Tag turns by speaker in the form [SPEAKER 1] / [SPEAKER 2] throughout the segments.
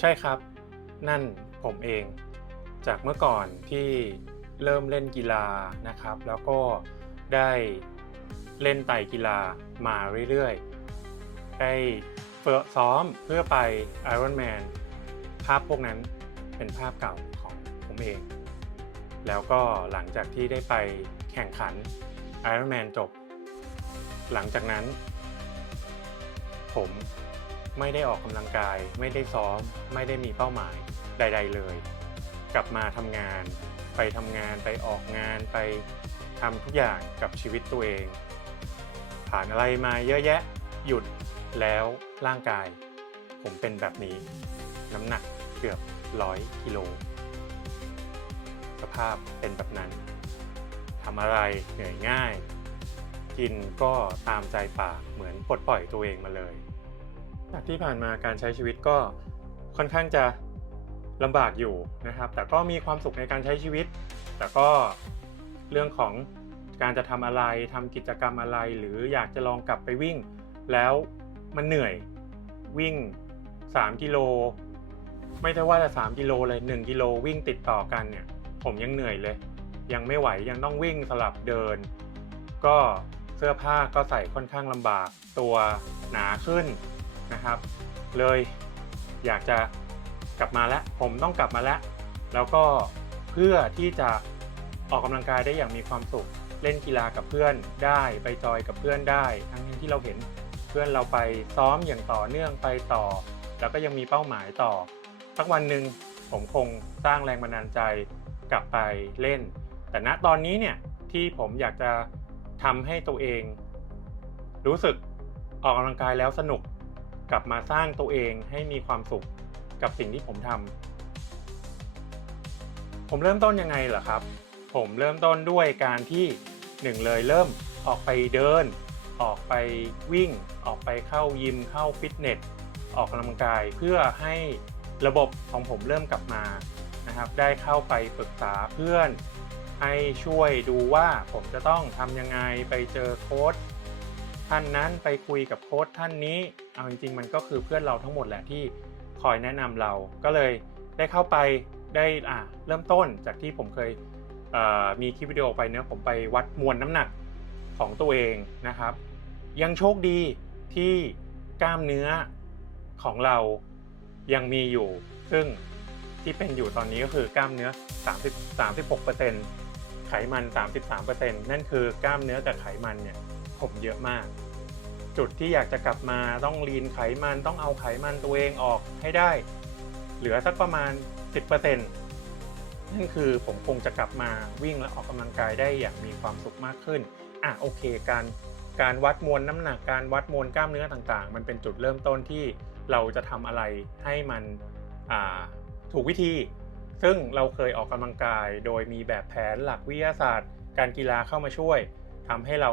[SPEAKER 1] ใช่ครับ นั่นผมเอง จากเมื่อก่อนที่เริ่มเล่นกีฬานะครับ แล้วก็ได้เล่นไต่กีฬามาเรื่อยๆ ได้ฝึกซ้อมเพื่อไป Ironman ภาพพวกนั้นเป็นภาพเก่าของผมเอง แล้วก็หลังจากที่ได้ไปแข่งขัน Ironman จบ หลังจากนั้น ผม ไม่ได้ออกกำลังกาย ไม่ได้ซ้อม ไม่ได้มีเป้าหมายใด ๆ เลย กลับมาทำงาน ไปทำงานไปออกงานไปทำทุกอย่างกับชีวิตตัวเอง ผ่านอะไรมาเยอะแยะ หยุดแล้วร่างกาย ผมเป็นแบบนี้ น้ำหนักเกือบร้อยกิโลสภาพเป็นแบบนั้นทำอะไรเหนื่อยง่าย กินก็ตามใจปากเหมือนปลดปล่อยตัวเองมาเลย จากที่ผ่านมาการใช้ชีวิตก็ค่อนข้างจะลำบากอยู่นะครับ แต่ก็มีความสุขในการใช้ชีวิต แต่ก็เรื่องของการจะทำอะไรทำกิจกรรมอะไร หรืออยากจะลองกลับไปวิ่ง แล้วมันเหนื่อยวิ่ง 3 กิโล ไม่ได้ว่าจะ3กิโลเลย 1 กิโลวิ่งติดต่อกันเนี่ย ผมยังเหนื่อยเลย ยังไม่ไหวยังต้องวิ่งสลับเดิน ก็เสื้อผ้าก็ใส่ค่อนข้างลำบากตัวหนาขึ้น นะครับ เลยอยากจะกลับมาแล้วผมต้องกลับมาแล้วแล้วก็เพื่อที่จะออกกำลังกายได้อย่างมีความสุข เล่นกีฬากับเพื่อนได้ไปจอยกับเพื่อนได้ ทั้งที่เราเห็นเพื่อนเราไปซ้อมอย่างต่อเนื่องไปต่อ แล้วก็ยังมีเป้าหมายต่อ สักวันหนึ่งผมคงสร้างแรงบันดาลใจกลับไปเล่น แต่ณตอนนี้เนี่ยที่ผมอยากจะทำให้ตัวเอง รู้สึกออกกำลังกายแล้วสนุก กลับมาสร้างตัวเองให้มีความสุขกับสิ่งที่ผมทำผมเริ่มต้นยังไงเหรอครับ ผมเริ่มต้นด้วยการที่หนึ่งเลยเริ่มออกไปเดิน ออกไปวิ่ง ออกไปเข้ายิมเข้าฟิตเนสออกกำลังกายเพื่อให้ระบบของผมเริ่มกลับมานะครับได้เข้าไปปรึกษาเพื่อน ให้ช่วยดูว่าผมจะต้องทำยังไงไปเจอโค้ชท่านนั้นไปคุยกับโค้ชท่านนี้ เอาจริงๆ มันก็คือเพื่อนเราทั้งหมดแหละที่คอยแนะนำเราก็เลยได้เข้าไปได้อ่าเริ่มต้นจากที่ผมเคยมีคลิปวิดีโอไปเนื้อผมไปวัดมวลน้ำหนักของตัวเองนะครับ ยังโชคดีที่กล้ามเนื้อของเรายังมีอยู่ ซึ่งที่เป็นอยู่ตอนนี้ก็คือกล้ามเนื้อ 30 36%ไขมัน 33%นั่นคือกล้ามเนื้อกับไขมันเนี่ยผมเยอะมาก จุดที่อยากจะกลับมาต้องลีนไขมันต้องเอาไขมันตัวเองออกให้ได้ เหลือสักประมาณ 10%นั่นคือผมคงจะกลับมาวิ่งและออกกำลังกายได้อย่างมีความสุขมากขึ้นอะโอเค การการวัดมวลน้ำหนักการวัดมวลกล้ามเนื้อต่างๆ มันเป็นจุดเริ่มต้นที่เราจะทำอะไรให้มันถูกวิธี ซึ่งเราเคยออกกำลังกาย โดยมีแบบแผนหลักวิทยาศาสตร์ การกีฬาเข้ามาช่วยทำให้เรา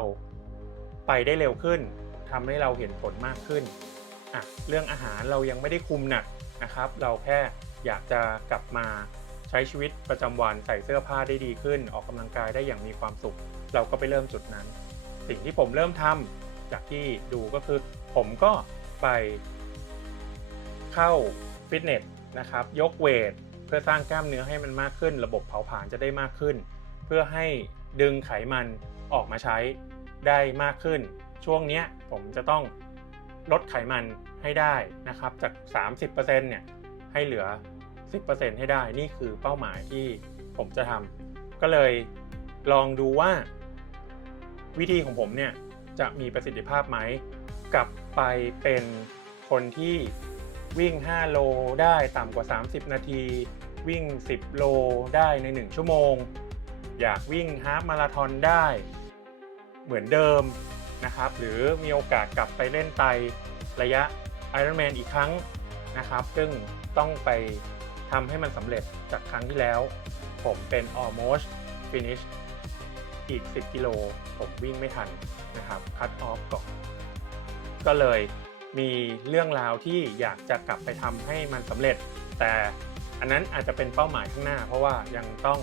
[SPEAKER 1] ไปได้เร็วขึ้น ทำให้เราเห็นผลมากขึ้นอะเรื่องอาหารเรายังไม่ได้คุมหนักนะครับ เราแค่อยากจะกลับมาใช้ชีวิตประจำวันใส่เสื้อผ้าได้ดีขึ้น ออกกำลังกายได้อย่างมีความสุข เราก็ไปเริ่มจุดนั้น สิ่งที่ผมเริ่มทำจากที่ดูก็คือ ผมก็ไปเข้าฟิตเนสนะครับ ยกเวทเพื่อสร้างกล้ามเนื้อให้มันมากขึ้น ระบบเผาผลาญจะได้มากขึ้น เพื่อให้ดึงไขมันออกมาใช้ได้มากขึ้น ช่วงนี้ผมจะต้องลดไขมันให้ได้นะครับ จาก 30%เนี่ยให้เหลือ 10%ให้ได้นี่คือเป้าหมายที่ผมจะทำก็เลยลองดูว่า วิธีของผมเนี่ยจะมีประสิทธิภาพไหม กลับไปเป็นคนที่วิ่ง 5 โลได้ต่ำกว่า 30 นาที วิ่ง 10 โลได้ใน 1 ชั่วโมง อยากวิ่งฮาฟมาราธอนได้ เหมือนเดิม นะครับ หรือมีโอกาสกลับไปเล่นไตระยะ Ironman อีกครั้งนะครับ ซึ่งต้องไปทำให้มันสำเร็จจากครั้งที่แล้ว ผมเป็น almost finish อีก 10 กิโล ผมวิ่งไม่ทันนะครับ cut off ก่อน ก็เลยมีเรื่องราวที่อยากจะกลับไปทำให้มันสำเร็จ แต่อันนั้นอาจจะเป็นเป้าหมายข้างหน้า เพราะว่ายังต้อง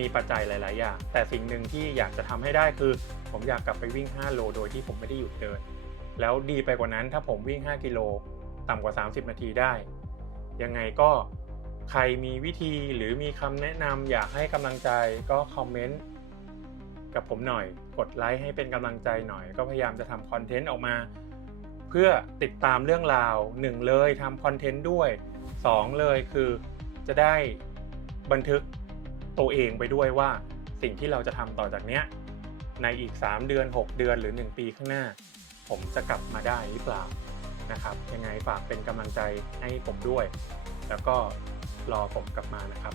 [SPEAKER 1] มีปัจจัยหลาย ๆ อย่าง แต่สิ่งหนึ่งที่อยากจะทำให้ได้คือ ผมอยากกลับไปวิ่ง 5 โล โดยที่ผมไม่ได้หยุดเดิน แล้วดีไปกว่านั้นถ้าผมวิ่ง 5 กิโลต่ำกว่า 30 นาทีได้ ยังไงก็ใครมีวิธีหรือมีคำแนะนำอยากให้กำลังใจก็คอมเมนต์กับผมหน่อย กดไลค์ให้เป็นกำลังใจหน่อย ก็พยายามจะทำคอนเทนต์ออกมา เพื่อติดตามเรื่องราวหนึ่งเลยทำคอนเทนต์ด้วยสองเลยคือจะได้บันทึก ตัวเองไปด้วยว่าสิ่งที่เราจะทำต่อจากเนี้ยในอีก 3 เดือน 6 เดือนหรือ 1 ปีข้างหน้า ผมจะกลับมาได้หรือเปล่านะครับ ยังไงฝากเป็นกำลังใจให้ผมด้วย แล้วก็รอผมกลับมานะครับ